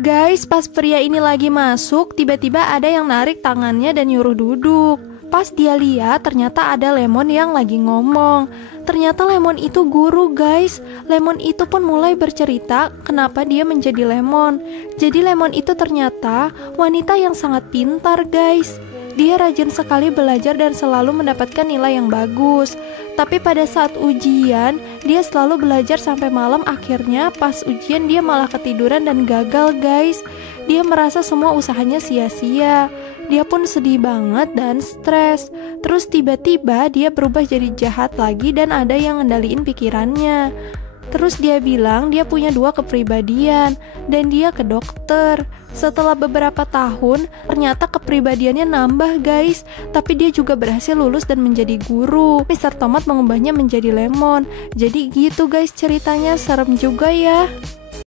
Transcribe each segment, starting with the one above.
Guys, pas pria ini lagi masuk, tiba-tiba ada yang narik tangannya dan nyuruh duduk. Pas dia lihat, ternyata ada Lemon yang lagi ngomong. Ternyata Lemon itu guru, guys. Lemon itu pun mulai bercerita kenapa dia menjadi Lemon. Jadi Lemon itu ternyata wanita yang sangat pintar, guys. Dia rajin sekali belajar dan selalu mendapatkan nilai yang bagus. Tapi pada saat ujian, dia selalu belajar sampai malam. Akhirnya pas ujian dia malah ketiduran dan gagal, guys. Dia merasa semua usahanya sia-sia. Dia pun sedih banget dan stres. Terus tiba-tiba dia berubah jadi jahat lagi dan ada yang ngendaliin pikirannya. Terus dia bilang dia punya 2 kepribadian dan dia ke dokter. Setelah beberapa tahun, ternyata kepribadiannya nambah, guys. Tapi dia juga berhasil lulus dan menjadi guru. Mr. Tomat mengubahnya menjadi Lemon. Jadi gitu, guys, ceritanya serem juga ya.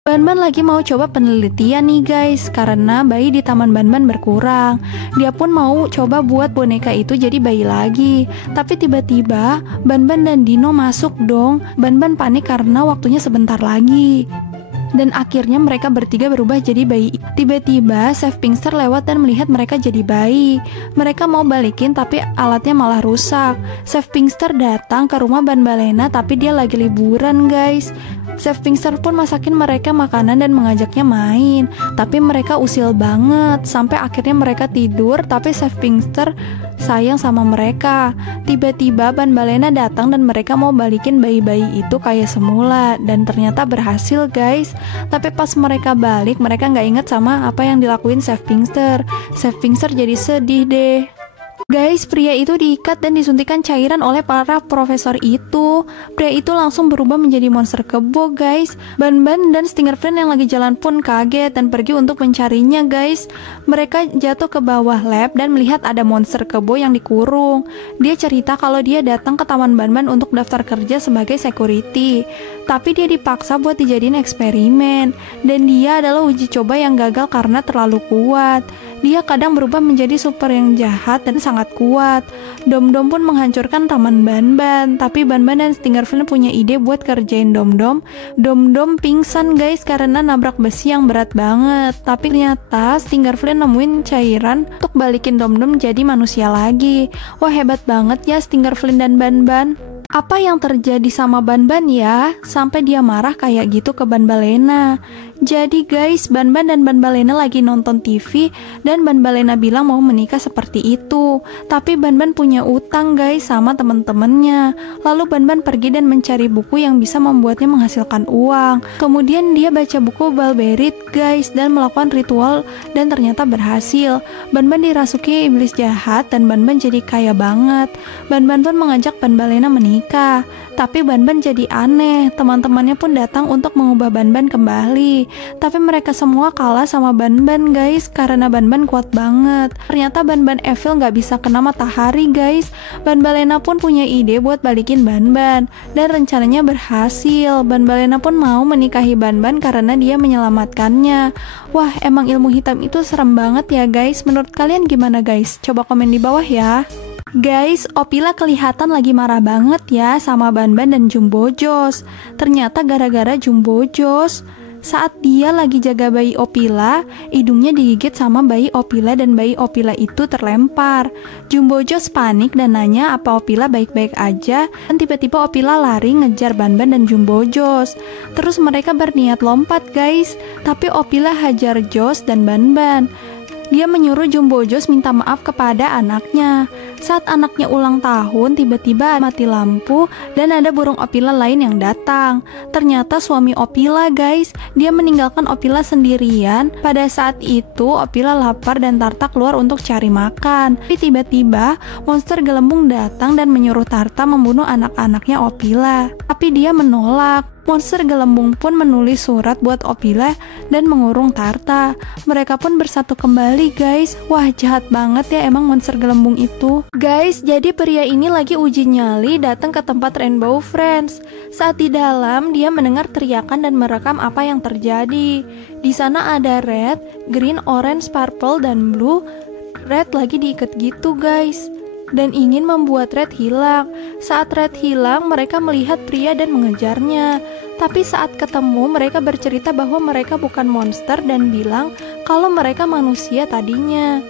Banban lagi mau coba penelitian nih, guys, karena bayi di taman Banban berkurang. Dia pun mau coba buat boneka itu jadi bayi lagi. Tapi tiba-tiba Banban dan Dino masuk dong. Banban panik karena waktunya sebentar lagi. Dan akhirnya mereka bertiga berubah jadi bayi. Tiba-tiba Chef Pinkster lewat dan melihat mereka jadi bayi. Mereka mau balikin tapi alatnya malah rusak. Chef Pinkster datang ke rumah Banbalena tapi dia lagi liburan, guys. Chef Pinkster pun masakin mereka makanan dan mengajaknya main. Tapi mereka usil banget. Sampai akhirnya mereka tidur tapi Chef Pinkster sayang sama mereka. Tiba-tiba Banbalena datang dan mereka mau balikin bayi-bayi itu kayak semula. Dan ternyata berhasil, guys. Tapi pas mereka balik, mereka nggak inget sama apa yang dilakuin Chef Pinkster. Chef Pinkster jadi sedih deh. Guys, pria itu diikat dan disuntikan cairan oleh para profesor itu. Pria itu langsung berubah menjadi monster kebo, guys. Banban dan Stinger Flynn yang lagi jalan pun kaget dan pergi untuk mencarinya, guys. Mereka jatuh ke bawah lab dan melihat ada monster kebo yang dikurung. Dia cerita kalau dia datang ke Taman Banban untuk daftar kerja sebagai security. Tapi dia dipaksa buat dijadiin eksperimen. Dan dia adalah uji coba yang gagal karena terlalu kuat. Dia kadang berubah menjadi super yang jahat dan sangat kuat. Dom-Dom pun menghancurkan Taman Banban. Tapi Banban dan Stinger Flynn punya ide buat kerjain Dom-Dom. Dom-Dom pingsan, guys, karena nabrak besi yang berat banget. Tapi ternyata Stinger Flynn nemuin cairan untuk balikin Dom-Dom jadi manusia lagi. Wah, hebat banget ya Stinger Flynn dan Banban. Apa yang terjadi sama Banban ya? Sampai dia marah kayak gitu ke Banbalena. Jadi guys, Banban dan Banbalena lagi nonton TV dan Banbalena bilang mau menikah seperti itu. Tapi Banban punya utang, guys, sama temen-temennya. Lalu Banban pergi dan mencari buku yang bisa membuatnya menghasilkan uang. Kemudian dia baca buku Balberit, guys, dan melakukan ritual dan ternyata berhasil. Banban dirasuki iblis jahat dan Banban jadi kaya banget. Banban pun mengajak Banbalena menikah. Tapi Banban jadi aneh. Teman-temannya pun datang untuk mengubah Banban kembali. Tapi mereka semua kalah sama Banban, guys, karena Banban kuat banget. Ternyata Banban evil gak bisa kena matahari, guys. Banbalena pun punya ide buat balikin Banban. Dan rencananya berhasil. Banbalena pun mau menikahi Banban karena dia menyelamatkannya. Wah, emang ilmu hitam itu serem banget ya, guys. Menurut kalian gimana, guys? Coba komen di bawah ya. Guys, Opila kelihatan lagi marah banget ya sama Banban dan Jumbo Josh. Ternyata gara-gara Jumbo Josh. Saat dia lagi jaga bayi Opila, hidungnya digigit sama bayi Opila dan bayi Opila itu terlempar. Jumbo Josh panik dan nanya apa Opila baik-baik aja. Dan tiba-tiba Opila lari ngejar Banban dan Jumbo Josh. Terus mereka berniat lompat, guys. Tapi Opila hajar Josh dan Banban. Dia menyuruh Jumbo Josh minta maaf kepada anaknya. Saat anaknya ulang tahun, tiba-tiba mati lampu dan ada burung Opila lain yang datang. Ternyata suami Opila, guys. Dia meninggalkan Opila sendirian. Pada saat itu, Opila lapar dan Tarta keluar untuk cari makan. Tapi tiba-tiba, monster gelembung datang dan menyuruh Tarta membunuh anak-anaknya Opila. Tapi dia menolak. Monster gelembung pun menulis surat buat Opila dan mengurung Tarta. Mereka pun bersatu kembali, guys. Wah, jahat banget ya emang monster gelembung itu. Guys, jadi pria ini lagi uji nyali datang ke tempat Rainbow Friends. Saat di dalam, dia mendengar teriakan dan merekam apa yang terjadi. Di sana ada red, green, orange, purple, dan blue. Red lagi diikat gitu, guys. dan ingin membuat Red hilang. Saat Red hilang, mereka melihat pria dan mengejarnya. Tapi saat ketemu, mereka bercerita bahwa mereka bukan monster dan bilang kalau mereka manusia tadinya.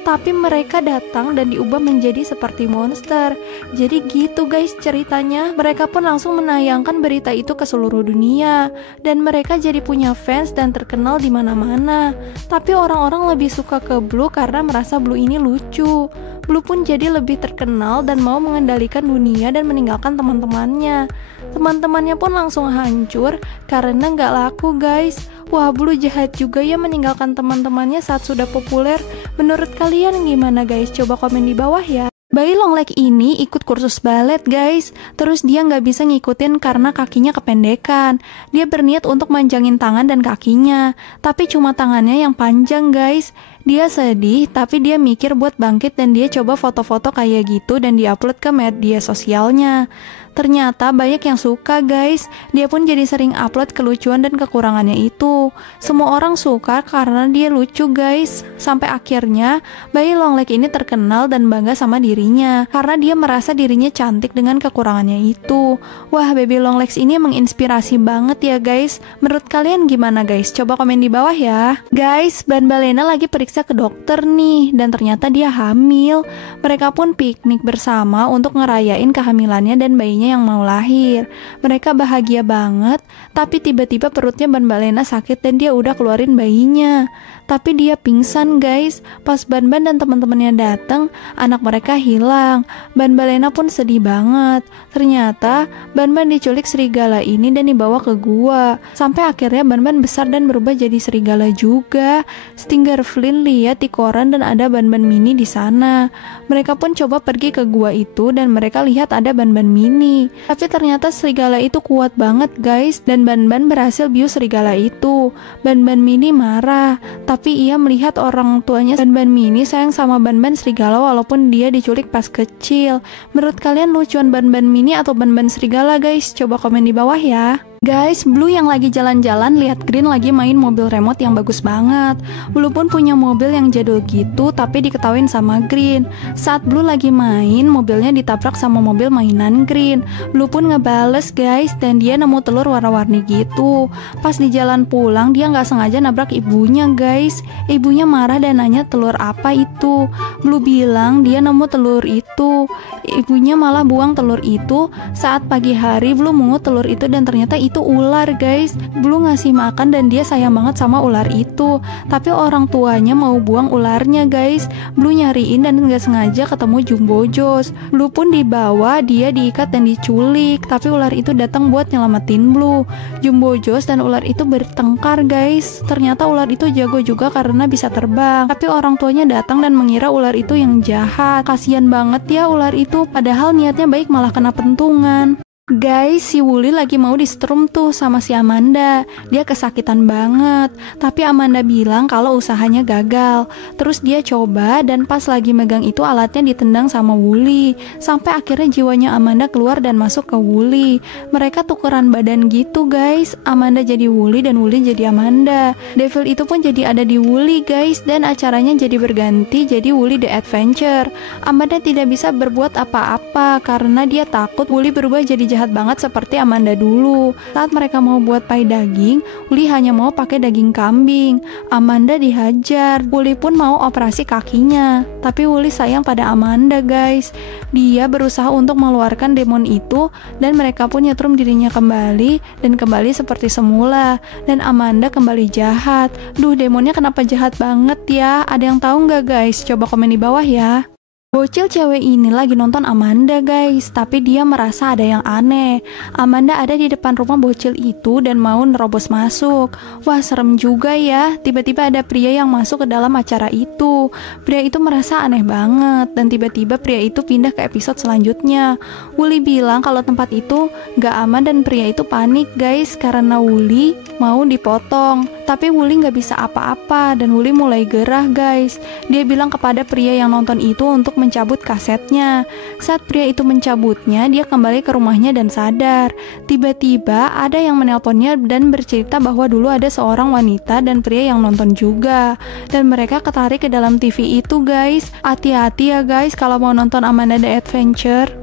Tapi mereka datang dan diubah menjadi seperti monster. Jadi gitu guys ceritanya. Mereka pun langsung menayangkan berita itu ke seluruh dunia. Dan mereka jadi punya fans dan terkenal di mana-mana. Tapi orang-orang lebih suka ke Blue karena merasa Blue ini lucu. Blue pun jadi lebih terkenal dan mau mengendalikan dunia dan meninggalkan teman-temannya. Teman-temannya pun langsung hancur karena nggak laku guys. Wah, Blue jahat juga ya meninggalkan teman-temannya saat sudah populer. Menurut kalian gimana guys? Coba komen di bawah ya. Bayi Longlegs ini ikut kursus balet guys. Terus dia nggak bisa ngikutin karena kakinya kependekan. Dia berniat untuk manjangin tangan dan kakinya. Tapi cuma tangannya yang panjang guys. Dia sedih tapi dia mikir buat bangkit dan dia coba foto-foto kayak gitu dan diupload ke media sosialnya. Ternyata banyak yang suka guys. Dia pun jadi sering upload kelucuan dan kekurangannya itu. Semua orang suka karena dia lucu guys. Sampai akhirnya bayi Longlegs ini terkenal dan bangga sama dirinya karena dia merasa dirinya cantik dengan kekurangannya itu. Wah, baby Longlegs ini menginspirasi banget ya guys. Menurut kalian gimana guys? Coba komen di bawah ya. Guys, Banbalena lagi periksa ke dokter nih dan ternyata dia hamil. Mereka pun piknik bersama untuk ngerayain kehamilannya dan bayinya yang mau lahir. Mereka bahagia banget, tapi tiba-tiba perutnya Banbalena sakit dan dia udah keluarin bayinya. Tapi dia pingsan guys. Pas Banban dan teman-temannya datang, anak mereka hilang. Banbalena pun sedih banget. Ternyata Banban diculik serigala ini dan dibawa ke gua. Sampai akhirnya Banban besar dan berubah jadi serigala juga. Stinger Flynn lihat di koran dan ada Banban mini di sana. Mereka pun coba pergi ke gua itu dan mereka lihat ada Banban mini. Tapi ternyata serigala itu kuat banget guys dan Banban berhasil bius serigala itu. Banban mini marah. Tapi ia melihat orang tuanya Banban mini sayang sama Banban serigala walaupun dia diculik pas kecil. Menurut kalian lucuan Banban mini atau Banban serigala guys? Coba komen di bawah ya. Guys, Blue yang lagi jalan-jalan lihat Green lagi main mobil remote yang bagus banget. Blue pun punya mobil yang jadul gitu tapi diketawain sama Green. Saat Blue lagi main, mobilnya ditabrak sama mobil mainan Green. Blue pun ngebales guys dan dia nemu telur warna-warni gitu. Pas di jalan pulang dia nggak sengaja nabrak ibunya guys. Ibunya marah dan nanya telur apa itu. Blue bilang dia nemu telur itu. Ibunya malah buang telur itu. Saat pagi hari Blue mungut telur itu dan ternyata itu ular guys. Blue ngasih makan dan dia sayang banget sama ular itu. Tapi orang tuanya mau buang ularnya guys. Blue nyariin dan nggak sengaja ketemu Jumbo Josh. Blue pun dibawa, dia diikat dan diculik. Tapi ular itu datang buat nyelamatin Blue. Jumbo Josh dan ular itu bertengkar guys. Ternyata ular itu jago juga karena bisa terbang. Tapi orang tuanya datang dan mengira ular itu yang jahat. Kasian banget ya ular itu. Padahal niatnya baik malah kena pentungan. Guys, si Wooly lagi mau disetrum tuh sama si Amanda. Dia kesakitan banget. Tapi Amanda bilang kalau usahanya gagal. Terus dia coba dan pas lagi megang itu alatnya ditendang sama Wooly. Sampai akhirnya jiwanya Amanda keluar dan masuk ke Wooly. Mereka tukeran badan gitu guys. Amanda jadi Wooly dan Wooly jadi Amanda. Devil itu pun jadi ada di Wooly guys. Dan acaranya jadi berganti jadi Wooly The Adventure. Amanda tidak bisa berbuat apa-apa karena dia takut Wooly berubah jadi jahat banget seperti Amanda dulu. Saat mereka mau buat pie daging, Wooly hanya mau pakai daging kambing. Amanda dihajar. Wooly pun mau operasi kakinya. Tapi Wooly sayang pada Amanda guys. Dia berusaha untuk mengeluarkan demon itu dan mereka pun nyetrum dirinya kembali dan kembali seperti semula. Dan Amanda kembali jahat. Duh, demonnya kenapa jahat banget ya? Ada yang tahu nggak guys? Coba komen di bawah ya. Bocil cewek ini lagi nonton Amanda guys, tapi dia merasa ada yang aneh. Amanda ada di depan rumah bocil itu dan mau nerobos masuk. Wah, serem juga ya, tiba-tiba ada pria yang masuk ke dalam acara itu. Pria itu merasa aneh banget, dan tiba-tiba pria itu pindah ke episode selanjutnya. Wooly bilang kalau tempat itu gak aman dan pria itu panik guys, karena Wooly mau dipotong. Tapi Wuli nggak bisa apa-apa dan Wuli mulai gerah guys. Dia bilang kepada pria yang nonton itu untuk mencabut kasetnya. Saat pria itu mencabutnya, dia kembali ke rumahnya dan sadar. Tiba-tiba ada yang menelponnya dan bercerita bahwa dulu ada seorang wanita dan pria yang nonton juga. Dan mereka ketarik ke dalam TV itu guys. Hati-hati ya guys kalau mau nonton Amanda the Adventure.